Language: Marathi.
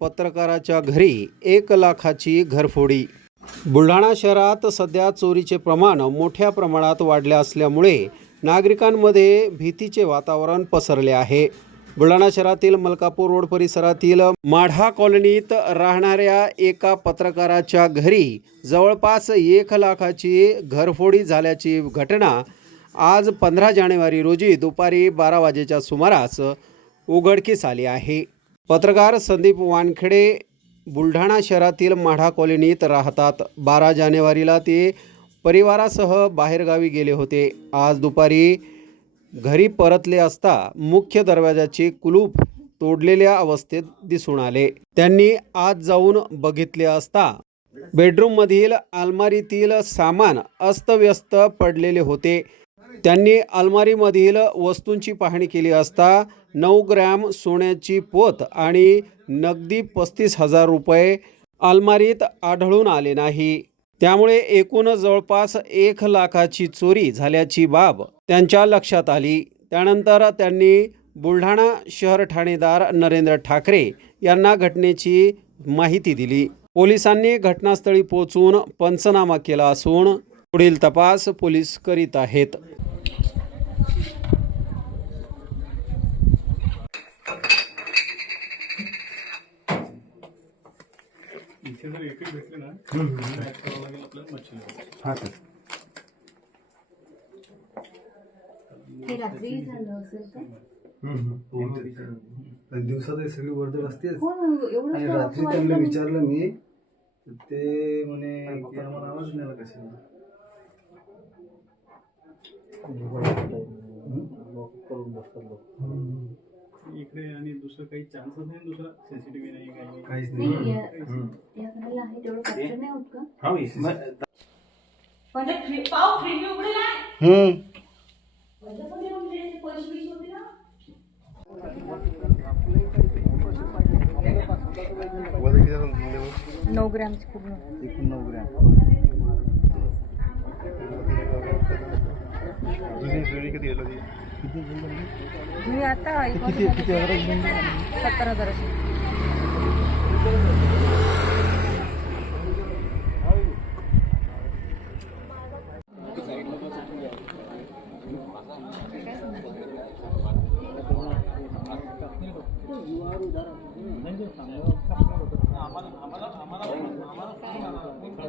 पत्रकाराच्या घरी एक लाखाची घरफोडी. बुलढाणा शहरात सध्या चोरीचे प्रमाण मोठ्या प्रमाणात वाढले असल्यामुळे नागरिकांमध्ये भीतीचे वातावरण पसरले आहे. बुलढाणा शहरातील मलकापूर रोड परिसरातील माढा कॉलनीत राहणाऱ्या एका पत्रकाराच्या घरी जवळपास एक लाखाची घरफोडी झाल्याची घटना आज पंधरा जानेवारी रोजी दुपारी बारा वाजेच्या सुमारास उघडकीस आली आहे. पत्रकार संदीप वानखेडे बुलढाणा शहरातील माढा कॉलनीत राहतात. बारा जानेवारीला ते परिवारासह बाहेरगावी गेले होते. आज दुपारी घरी परतले असता मुख्य दरवाजाचे कुलूप तोडलेल्या अवस्थेत दिसून आले. त्यांनी आत जाऊन बघितले असता बेडरूममधील अलमारीतील सामान अस्तव्यस्त पडलेले होते. त्यांनी अलमारीमधील वस्तूंची पाहणी केली असता नऊ ग्रॅम सोन्याची पोत आणि नगदी पस्तीस हजार रुपये अलमारीत आढळून आले नाही. त्यामुळे एकूण जवळपास एक लाखाची चोरी झाल्याची बाब त्यांच्या लक्षात आली. त्यानंतर त्यांनी बुलढाणा शहर ठाणेदार नरेंद्र ठाकरे यांना घटनेची माहिती दिली. पोलिसांनी घटनास्थळी पोहोचून पंचनामा केला असून पुढील तपास पोलीस करीत आहेत. हा सर हे रात्री झालं असेल का दिवसात हे सगळी वर्दळ असतेच हो ना एवढं आणि तर रात्री असं त्यांना वाटलं विचारलं मी तर ते म्हणे की आम्हाला आवाज नाही आला कशाला इकडे आणि दुसरं काही चान्सच नाही दुसरा सीसीटीव्ही नाही काही नाही. काहीच नाही. नाही या- या घराला आहे तेवढं कॅप्चर नाही होत का? म्हणजे फ्री- पाव फ्री उघडेला आहे? म्हणजे पण ते म्हणजे ते पैसे बिशे होते ना? नऊ ग्रॅमची पूर्ण. एकूण नऊ ग्रॅम जुनी आता किती सत्तर हजार आम्हाला आम्हाला आम्हाला